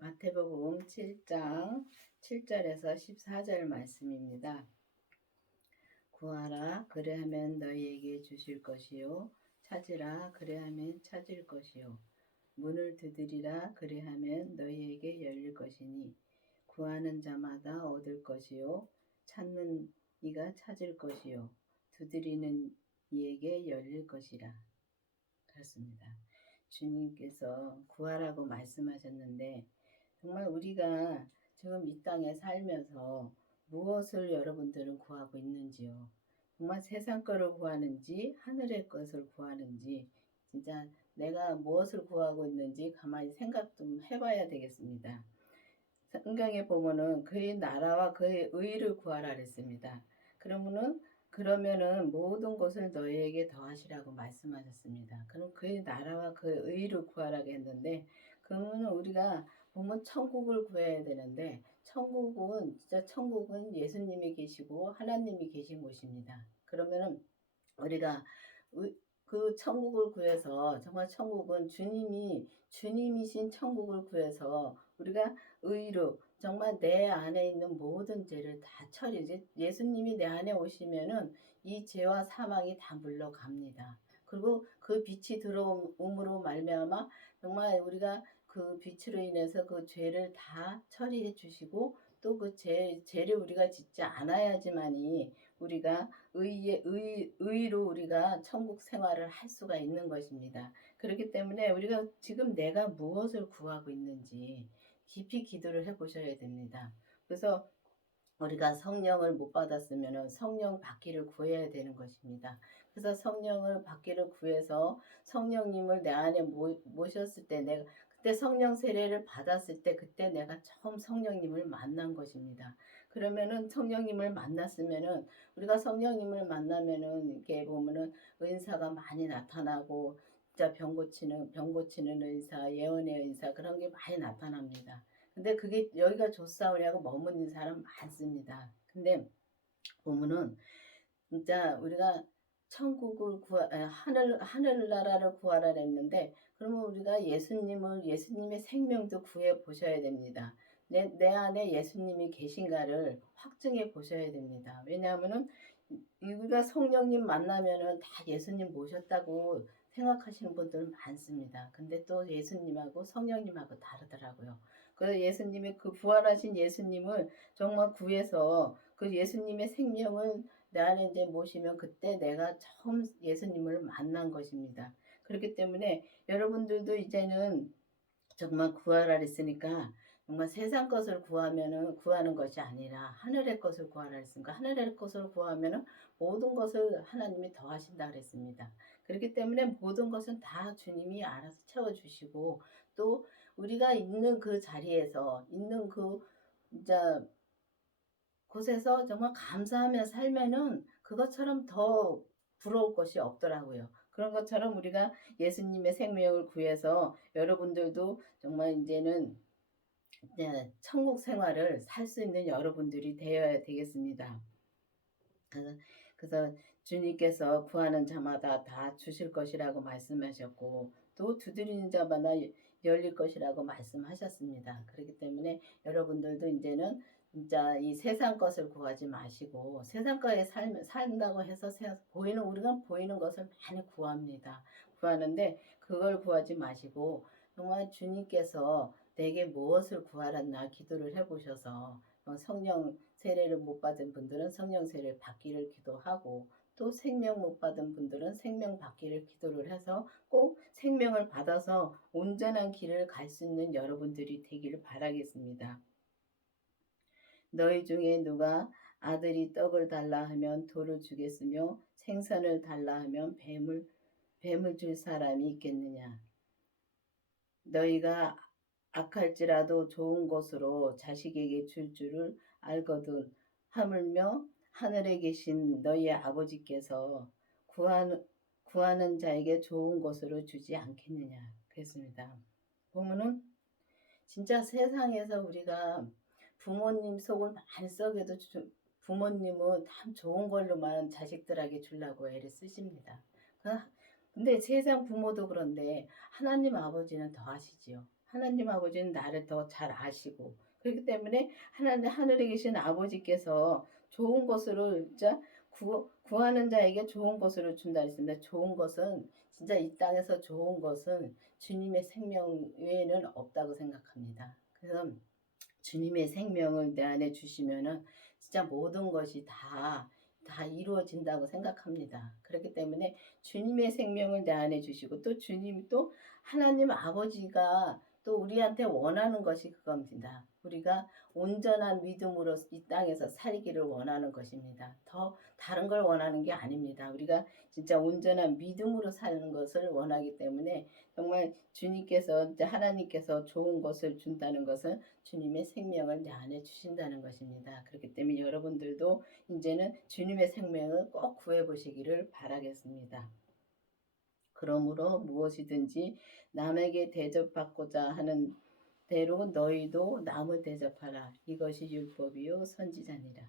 마태복음 7장 7절에서 14절 말씀입니다. 구하라 그리하면 너희에게 주실 것이요 찾으라 그리하면 찾을 것이요 문을 두드리라 그리하면 너희에게 열릴 것이니 구하는 자마다 얻을 것이요 찾는 이가 찾을 것이요 두드리는 이에게 열릴 것이라. 그렇습니다. 주님께서 구하라고 말씀하셨는데 정말 우리가 지금 이 땅에 살면서 무엇을 여러분들은 구하고 있는지요? 정말 세상 거를 구하는지 하늘의 것을 구하는지 진짜 내가 무엇을 구하고 있는지 가만히 생각 좀 해봐야 되겠습니다. 성경에 보면은 그의 나라와 그의 의를 구하라 그랬습니다. 그러면은 모든 것을 너희에게 더하시라고 말씀하셨습니다. 그럼 그의 나라와 그의 의를 구하라고 했는데 그러면 우리가 보면 천국을 구해야 되는데 천국은 예수님이 계시고 하나님이 계신 곳입니다. 그러면은 우리가 그 천국을 구해서 정말 천국은 주님이신 천국을 구해서 우리가 의로 정말 내 안에 있는 모든 죄를 다 예수님이 내 안에 오시면은 이 죄와 사망이 다 물러갑니다. 그리고 그 빛이 들어옴으로 말미암아 정말 우리가 그 빛으로 인해서 그 죄를 다 처리해 주시고 또 그 죄를 우리가 짓지 않아야지만이 우리가 의로 우리가 천국 생활을 할 수가 있는 것입니다. 그렇기 때문에 우리가 지금 내가 무엇을 구하고 있는지 깊이 기도를 해 보셔야 됩니다. 그래서 우리가 성령을 못 받았으면 성령 받기를 구해야 되는 것입니다. 그래서 성령을 받기를 구해서 성령님을 내 안에 모셨을 때 그때 성령 세례를 받았을 때 그때 내가 처음 성령님을 만난 것입니다. 그러면은 성령님을 만났으면은 우리가 성령님을 만나면은 이렇게 보면은 은사가 많이 나타나고 진짜 병 고치는 은사, 예언의 은사 그런 게 많이 나타납니다. 근데 그게 여기가 좋사오냐고 머무는 사람 많습니다. 근데 보면은 진짜 우리가 하늘나라를 구하라 했는데 그러면 우리가 예수님의 생명도 구해 보셔야 됩니다. 내 안에 예수님이 계신가를 확증해 보셔야 됩니다. 왜냐하면은 우리가 성령님 만나면은 다 예수님 모셨다고 생각하시는 분들 많습니다. 근데 또 예수님하고 성령님하고 다르더라고요. 그래서 그 부활하신 예수님을 정말 구해서 그 예수님의 생명을 내 안에 이제 모시면 그때 내가 처음 예수님을 만난 것입니다. 그렇기 때문에 여러분들도 이제는 정말 구하라 했으니까 정말 세상 것을 구하는 것이 아니라 하늘의 것을 구하라 했으니까 하늘의 것을 구하면은 모든 것을 하나님이 더하신다 그랬습니다. 그렇기 때문에 모든 것은 다 주님이 알아서 채워주시고 또 우리가 있는 그 자리에서 있는 그 진짜 곳에서 정말 감사하며 살면은 그것처럼 더 부러울 것이 없더라고요. 그런 것처럼 우리가 예수님의 생명을 구해서 여러분들도 정말 이제는 천국 생활을 살 수 있는 여러분들이 되어야 되겠습니다. 그래서 주님께서 구하는 자마다 다 주실 것이라고 말씀하셨고 또 두드리는 자마다 열릴 것이라고 말씀하셨습니다. 그렇기 때문에 여러분들도 이제는 진짜 이 세상 것을 구하지 마시고 세상 거에 산다고 해서 우리가 보이는 것을 많이 구하는데 그걸 구하지 마시고 정말 주님께서 내게 무엇을 구하랬나 기도를 해보셔서 성령 세례를 못 받은 분들은 성령 세례를 받기를 기도하고 또 생명 못 받은 분들은 생명 받기를 기도를 해서 꼭 생명을 받아서 온전한 길을 갈 수 있는 여러분들이 되기를 바라겠습니다. 너희 중에 누가 아들이 떡을 달라 하면 돌을 주겠으며 생선을 달라 하면 뱀을 줄 사람이 있겠느냐. 너희가 악할지라도 좋은 것으로 자식에게 줄 줄을 알거든 하물며 하늘에 계신 너희 아버지께서 구하는 자에게 좋은 것으로 주지 않겠느냐 그랬습니다. 보면은 진짜 세상에서 우리가 부모님 속을 많이 썩여도 부모님은 참 좋은 걸로만 자식들에게 주려고 애를 쓰십니다. 근데 세상 부모도 그런데 하나님 아버지는 더 아시지요. 하나님 아버지는 나를 더 잘 아시고 그렇기 때문에 하나님 하늘에 계신 아버지께서 좋은 것으로 진짜 구하는 자에게 좋은 것으로 준다 했습니다. 좋은 것은 진짜 이 땅에서 좋은 것은 주님의 생명 외에는 없다고 생각합니다. 그래서 주님의 생명을 내 안에 주시면은 진짜 모든 것이 다 이루어진다고 생각합니다. 그렇기 때문에 주님의 생명을 내 안에 주시고 또 주님이 또 하나님 아버지가 또 우리한테 원하는 것이 그겁니다. 우리가 온전한 믿음으로 이 땅에서 살기를 원하는 것입니다. 더 다른 걸 원하는 게 아닙니다. 우리가 진짜 온전한 믿음으로 사는 것을 원하기 때문에 정말 주님께서 이제 하나님께서 좋은 것을 준다는 것은 주님의 생명을 내 안에 주신다는 것입니다. 그렇기 때문에 여러분들도 이제는 주님의 생명을 꼭 구해 보시기를 바라겠습니다. 그러므로 무엇이든지 남에게 대접받고자 하는 대로 너희도 남을 대접하라. 이것이 율법이요 선지자니라.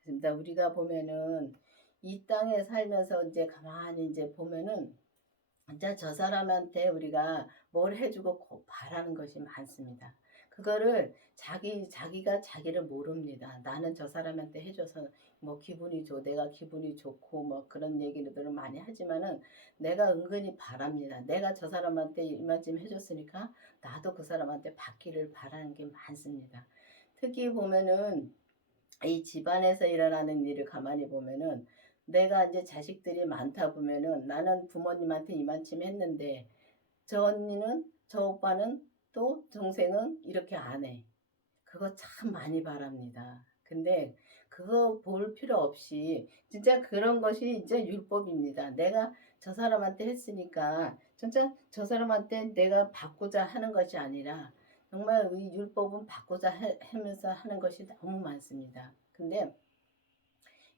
그렇습니다. 우리가 보면은 이 땅에 살면서 이제 가만히 이제 보면은 진짜 저 사람한테 우리가 뭘 해주고 바라는 것이 많습니다. 그거를 자기가 자기를 모릅니다. 나는 저 사람한테 해줘서 뭐 기분이 내가 기분이 좋고 뭐 그런 얘기들을 많이 하지만은 내가 은근히 바랍니다. 내가 저 사람한테 이만큼 해줬으니까 나도 그 사람한테 받기를 바라는 게 많습니다. 특히 보면은 이 집안에서 일어나는 일을 가만히 보면은 내가 이제 자식들이 많다 보면은 나는 부모님한테 이만큼 했는데 저 언니는 저 오빠는 또 동생은 이렇게 안 해. 그거 참 많이 바랍니다. 근데 그거 볼 필요 없이 진짜 그런 것이 이제 율법입니다. 내가 저 사람한테 했으니까 진짜 저 사람한테 내가 받고자 하는 것이 아니라 정말 이 율법은 받고자 하면서 하는 것이 너무 많습니다. 근데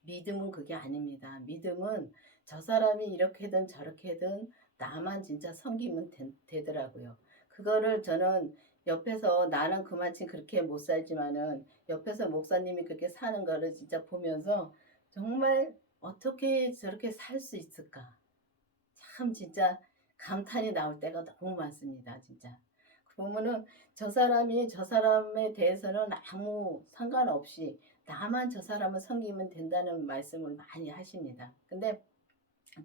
믿음은 그게 아닙니다. 믿음은 저 사람이 이렇게든 저렇게든 나만 진짜 섬기면 되더라고요. 그거를 저는 옆에서 나는 그만큼 그렇게 못 살지만은 옆에서 목사님이 그렇게 사는 거를 진짜 보면서 정말 어떻게 저렇게 살 수 있을까? 참 진짜 감탄이 나올 때가 너무 많습니다. 진짜. 보면은 저 사람이 저 사람에 대해서는 아무 상관없이 나만 저 사람을 섬기면 된다는 말씀을 많이 하십니다. 근데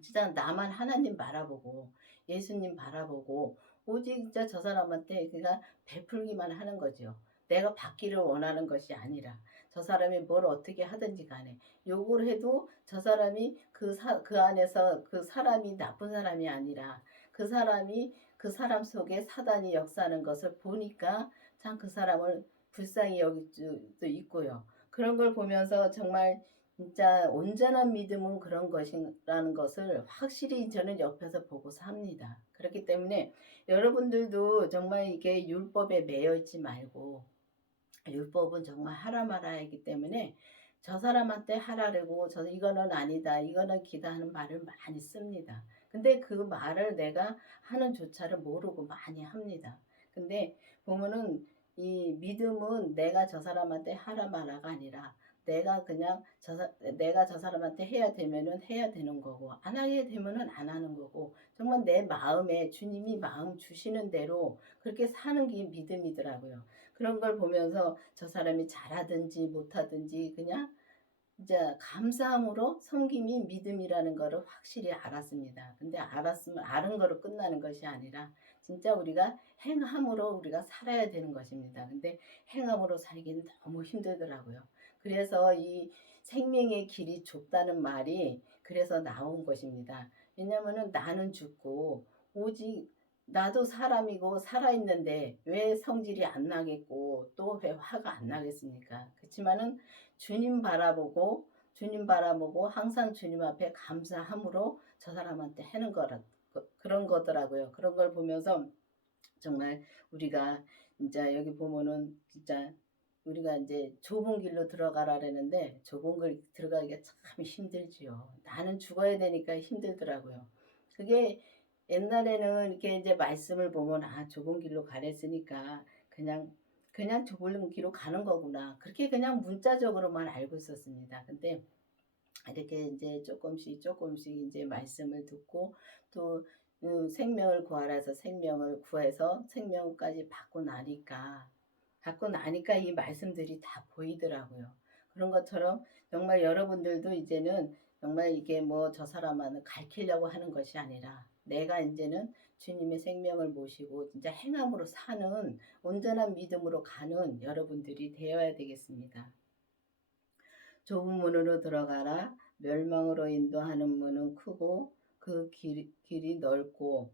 진짜 나만 하나님 바라보고 예수님 바라보고 오직 진짜 저 사람한테 그가 베풀기만 하는 거죠. 내가 받기를 원하는 것이 아니라 저 사람이 뭘 어떻게 하든지 간에 욕을 해도 저 사람이 그 안에서 그 사람이 나쁜 사람이 아니라 그 사람 속에 사단이 역사하는 것을 보니까 참 그 사람을 불쌍히 여길 수도 있고요. 그런 걸 보면서 정말 진짜 온전한 믿음은 그런 것이라는 것을 확실히 저는 옆에서 보고 삽니다. 그렇기 때문에 여러분들도 정말 이게 율법에 매여 있지 말고 율법은 정말 하라 말아야 하기 때문에 저 사람한테 하라고 이거는 아니다 이거는 기다 하는 말을 많이 씁니다. 근데 그 말을 내가 하는 조차를 모르고 많이 합니다. 근데 보면은 이 믿음은 내가 저 사람한테 하라 말아가 아니라 내가 저 사람한테 해야 되면은 해야 되는 거고 안 하게 되면은 안 하는 거고 정말 내 마음에 주님이 마음 주시는 대로 그렇게 사는 게 믿음이더라고요. 그런 걸 보면서 저 사람이 잘하든지 못하든지 그냥 이제 감사함으로 섬김이 믿음이라는 거를 확실히 알았습니다. 근데 알았으면 아는 거로 끝나는 것이 아니라 진짜 우리가 행함으로 우리가 살아야 되는 것입니다. 근데 행함으로 살기는 너무 힘들더라고요. 그래서 이 생명의 길이 좁다는 말이 그래서 나온 것입니다. 왜냐하면은 나는 죽고 오직 나도 사람이고 살아있는데 왜 성질이 안 나겠고 또 왜 화가 안 나겠습니까? 그렇지만은 주님 바라보고 항상 주님 앞에 감사함으로 저 사람한테 하는 그런 거더라고요. 그런 걸 보면서 정말 우리가 진짜 여기 보면은 진짜 우리가 이제 좁은 길로 들어가라는데 좁은 길 들어가기가 참 힘들지요. 나는 죽어야 되니까 힘들더라고요. 그게 옛날에는 이렇게 이제 말씀을 보면 좁은 길로 가랬으니까 그냥 좁은 길로 가는 거구나. 그렇게 그냥 문자적으로만 알고 있었습니다. 근데 이렇게 이제 조금씩 조금씩 이제 말씀을 듣고 또 생명을 구하라 서 생명을 구해서 생명까지 받고 나니까 이 말씀들이 다 보이더라고요. 그런 것처럼 정말 여러분들도 이제는 정말 이게 뭐 저 사람만을 가르치려고 하는 것이 아니라 내가 이제는 주님의 생명을 모시고 진짜 행함으로 사는 온전한 믿음으로 가는 여러분들이 되어야 되겠습니다. 좁은 문으로 들어가라. 멸망으로 인도하는 문은 크고 그 길이 넓고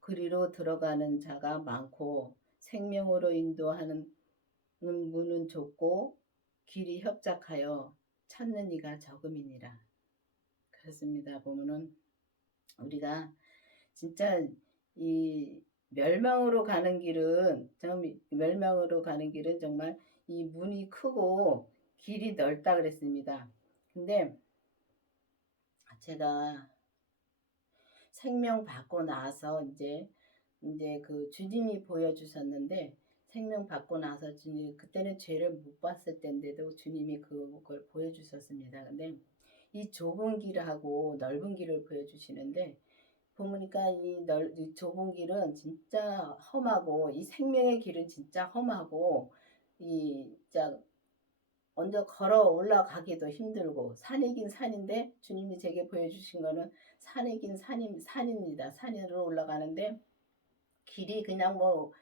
그리로 들어가는 자가 많고 생명으로 인도하는 문은 좁고 길이 협착하여 찾는 이가 적음이니라. 그렇습니다. 보면은 우리가 진짜 이 멸망으로 가는 길은 정말 이 문이 크고 길이 넓다 그랬습니다. 근데 제가 생명 받고 나서 이제 그 주님이 보여주셨는데 생명 받고 나서 주님 그때는 죄를 못 봤을 때인데도 주님이 그걸 보여주셨습니다. 근데 이 좁은 길하고 넓은 길을 보여주시는데 보니까 이 좁은 길은 진짜 험하고 이 생명의 길은 진짜 험하고 이 진짜 먼저 걸어 올라가기도 힘들고 산이긴 산인데 주님이 제게 보여주신 거는 산이긴 산입니다. 산으로 올라가는데 길이 그냥 뭐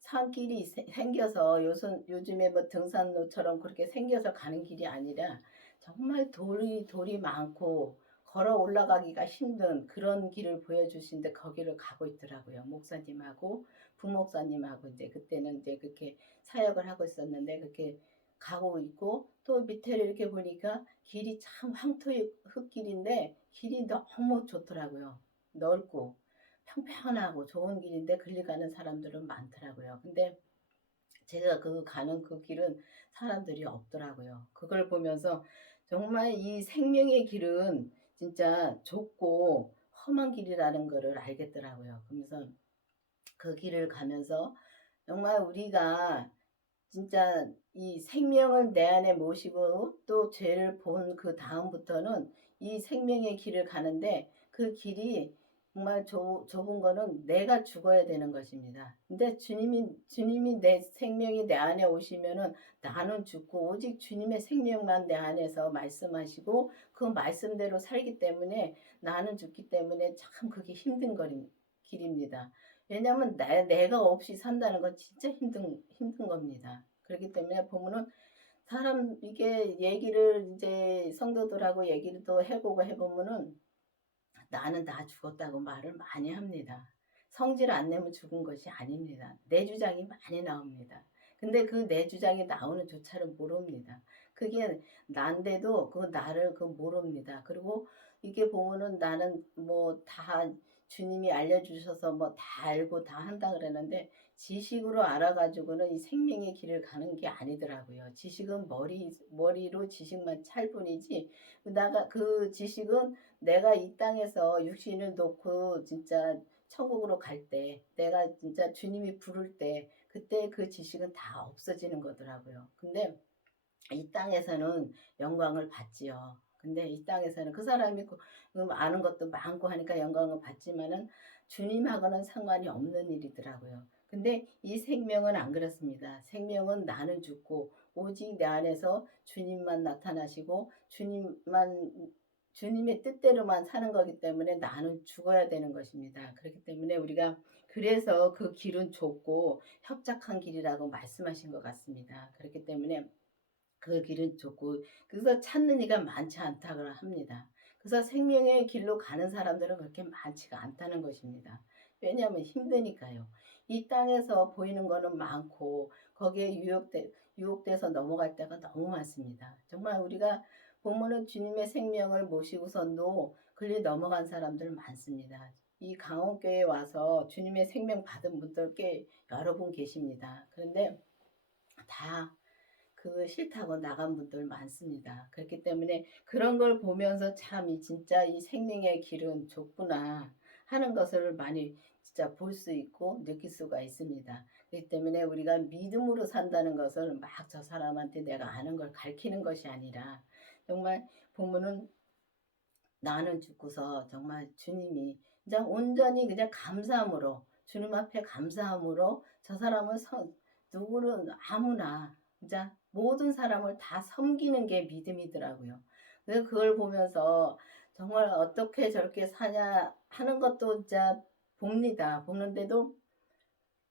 산길이 생겨서 요즘에 뭐 등산로처럼 그렇게 생겨서 가는 길이 아니라 정말 돌이 많고 걸어 올라가기가 힘든 그런 길을 보여주신데 거기를 가고 있더라고요. 목사님하고 부목사님하고 이제 그때는 이제 그렇게 사역을 하고 있었는데 그렇게 가고 있고 또 밑에를 이렇게 보니까 길이 참 황토의 흙길인데 길이 너무 좋더라고요. 넓고 평평하고 좋은 길인데 그리 가는 사람들은 많더라고요. 근데 제가 가는 그 길은 사람들이 없더라고요. 그걸 보면서 정말 이 생명의 길은 진짜 좁고 험한 길이라는 거를 알겠더라고요. 그러면서 그 길을 가면서 정말 우리가 진짜 이 생명을 내 안에 모시고 또 죄를 본 그 다음부터는 이 생명의 길을 가는데 그 길이 정말 좁은 거는 내가 죽어야 되는 것입니다. 근데 주님이 내 생명이 내 안에 오시면은 나는 죽고 오직 주님의 생명만 내 안에서 말씀하시고 그 말씀대로 살기 때문에 나는 죽기 때문에 참 그게 힘든 길입니다. 왜냐하면 내가 없이 산다는 건 진짜 힘든 겁니다. 그렇기 때문에 보면은 사람 이게 얘기를 이제 성도들하고 얘기를 또 해보고 해보면은 나는 다 죽었다고 말을 많이 합니다. 성질 안 내면 죽은 것이 아닙니다. 내 주장이 많이 나옵니다. 근데 그 내 주장이 나오는 조차를 모릅니다. 그게 난데도 그 나를 모릅니다. 그리고 이게 보면은 나는 뭐 다 주님이 알려주셔서 뭐 다 알고 다 한다 그러는데 지식으로 알아가지고는 이 생명의 길을 가는 게 아니더라고요. 지식은 머리로 지식만 찰 뿐이지 그 지식은 내가 이 땅에서 육신을 놓고 진짜 천국으로 갈 때, 내가 진짜 주님이 부를 때, 그때 그 지식은 다 없어지는 거더라고요. 근데 이 땅에서는 영광을 받지요. 근데 이 땅에서는 그 사람이 아는 것도 많고 하니까 영광을 받지만은 주님하고는 상관이 없는 일이더라고요. 근데 이 생명은 안 그렇습니다. 생명은 나는 죽고 오직 내 안에서 주님만 나타나시고 주님의 뜻대로만 사는 거기 때문에 나는 죽어야 되는 것입니다. 그렇기 때문에 우리가 그래서 그 길은 좁고 협착한 길이라고 말씀하신 것 같습니다. 그렇기 때문에 그 길은 좁고 그래서 찾는 이가 많지 않다고 합니다. 그래서 생명의 길로 가는 사람들은 그렇게 많지가 않다는 것입니다. 왜냐하면 힘드니까요. 이 땅에서 보이는 거는 많고 거기에 유혹돼서 넘어갈 때가 너무 많습니다. 정말 우리가 보면은 주님의 생명을 모시고선도 글리 넘어간 사람들 많습니다. 이 강원교회에 와서 주님의 생명 받은 분들 꽤 여러 분 계십니다. 그런데 다 싫다고 나간 분들 많습니다. 그렇기 때문에 그런 걸 보면서 참 진짜 이 생명의 길은 좁구나 하는 것을 많이 진짜 볼 수 있고 느낄 수가 있습니다. 그렇기 때문에 우리가 믿음으로 산다는 것을 막 저 사람한테 내가 아는 걸 가르치는 것이 아니라 정말 보면은 나는 죽고서 정말 주님이 그냥 온전히 그냥 감사함으로 주님 앞에 감사함으로 저 사람은 누구는 아무나 진짜 모든 사람을 다 섬기는 게 믿음이더라고요. 그래서 그걸 보면서 정말 어떻게 저렇게 사냐 하는 것도 진짜 봅니다. 보는데도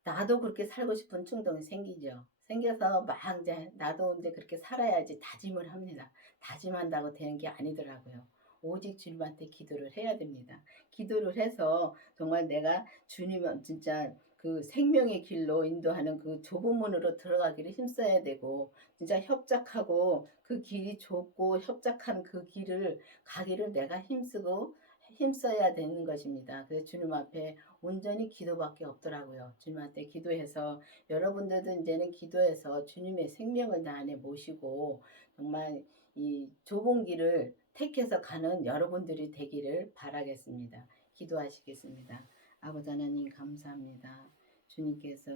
나도 그렇게 살고 싶은 충동이 생기죠. 생겨서 막 이제 나도 이제 그렇게 살아야지 다짐을 합니다. 다짐한다고 되는 게 아니더라고요. 오직 주님한테 기도를 해야 됩니다. 기도를 해서 정말 내가 주님 진짜 그 생명의 길로 인도하는 그 좁은 문으로 들어가기를 힘써야 되고 진짜 협착하고 그 길이 좁고 협착한 그 길을 가기를 내가 힘써야 되는 것입니다. 그래서 주님 앞에 온전히 기도밖에 없더라고요. 주님한테 기도해서 여러분들도 이제는 기도해서 주님의 생명을 나 안에 모시고 정말 이 좁은 길을 택해서 가는 여러분들이 되기를 바라겠습니다. 기도하시겠습니다. 아버지 하나님 감사합니다. 주님께서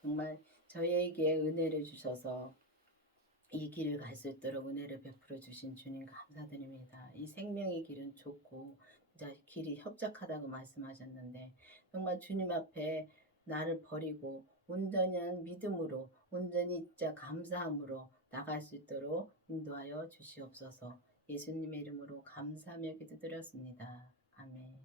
정말 저희에게 은혜를 주셔서 이 길을 갈 수 있도록 은혜를 베풀어 주신 주님 감사드립니다. 이 생명의 길은 좁고 진짜 길이 협착하다고 말씀하셨는데 정말 주님 앞에 나를 버리고 온전한 믿음으로 온전히 진짜 감사함으로 나갈 수 있도록 인도하여 주시옵소서. 예수님의 이름으로 감사하며 기도드렸습니다. 아멘.